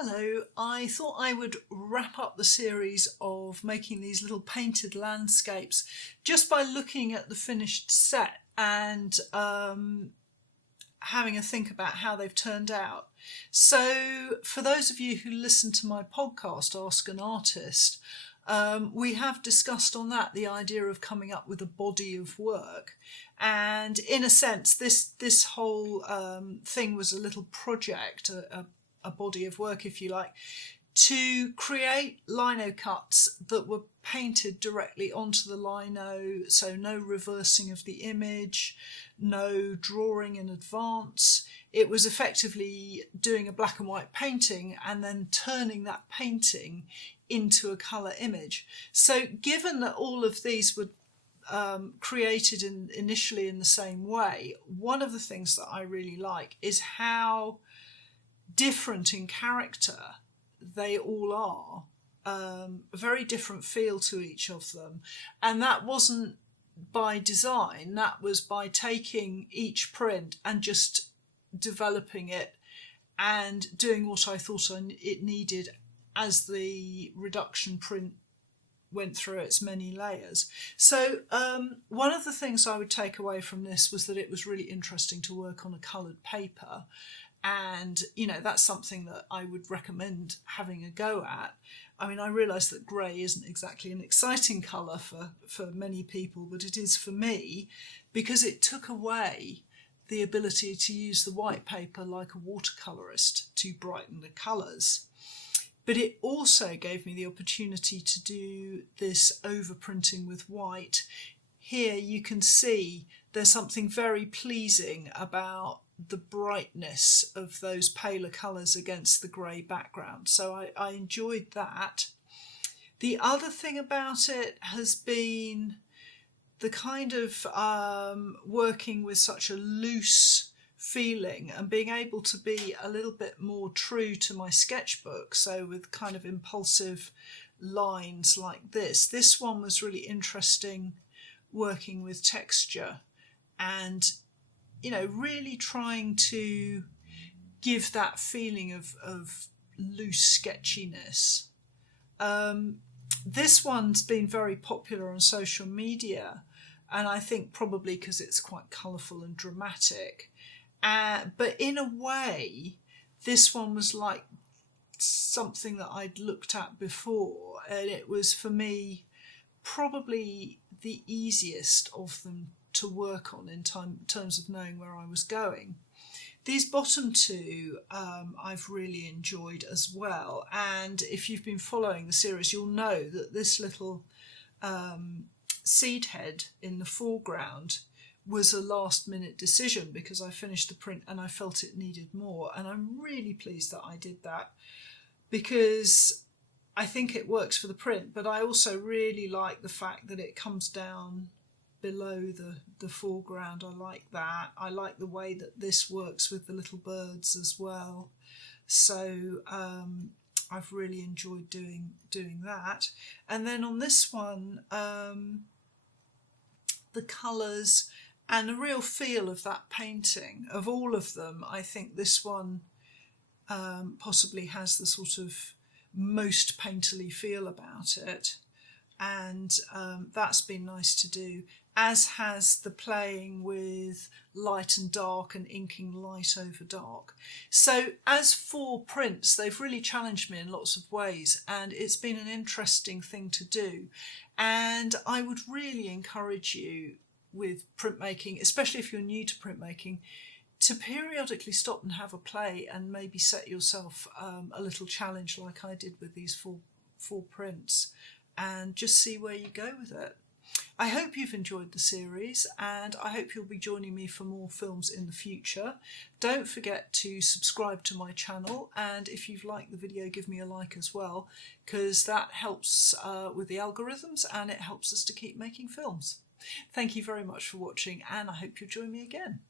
Hello, I thought I would wrap up the series of making these little painted landscapes just by looking at the finished set and having a think about how they've turned out. So for those of you who listen to my podcast, Ask an Artist, we have discussed on that the idea of coming up with a body of work. And in a sense, this whole thing was a little project, a body of work, if you like, to create lino cuts that were painted directly onto the lino, so no reversing of the image, no drawing in advance. It was effectively doing a black and white painting and then turning that painting into a colour image. So given that all of these were created initially in the same way, one of the things that I really like is how different in character they all are, a very different feel to each of them. And that wasn't by design, that was by taking each print and just developing it and doing what I thought it needed as the reduction print went through its many layers. So one of the things I would take away from this was that it was really interesting to work on a coloured paper. And, you know, that's something that I would recommend having a go at. I mean, I realise that grey isn't exactly an exciting colour for many people, but it is for me because it took away the ability to use the white paper like a watercolourist to brighten the colours. But it also gave me the opportunity to do this overprinting with white. Here you can see there's something very pleasing about the brightness of those paler colours against the grey background. So I enjoyed that. The other thing about it has been the kind of working with such a loose feeling and being able to be a little bit more true to my sketchbook. So with kind of impulsive lines like this. This one was really interesting working with texture and, you know, really trying to give that feeling of loose sketchiness. This one's been very popular on social media, and I think probably because it's quite colourful and dramatic. But in a way, this one was like something that I'd looked at before, and it was, for me, probably the easiest of them to work on in terms of knowing where I was going. These bottom two I've really enjoyed as well, and if you've been following the series you'll know that this little seed head in the foreground was a last minute decision because I finished the print and I felt it needed more, and I'm really pleased that I did that because I think it works for the print, but I also really like the fact that it comes down below the foreground. I like that. I like the way that this works with the little birds as well. So I've really enjoyed doing that. And then on this one, the colours and the real feel of that painting, of all of them, I think this one possibly has the sort of most painterly feel about it. And that's been nice to do, as has the playing with light and dark and inking light over dark. So as for prints, they've really challenged me in lots of ways, and it's been an interesting thing to do. And I would really encourage you with printmaking, especially if you're new to printmaking, to periodically stop and have a play and maybe set yourself a little challenge like I did with these four prints, and just see where you go with it. I hope you've enjoyed the series, and I hope you'll be joining me for more films in the future. Don't forget to subscribe to my channel, and if you've liked the video, give me a like as well, because that helps with the algorithms and it helps us to keep making films. Thank you very much for watching, and I hope you'll join me again.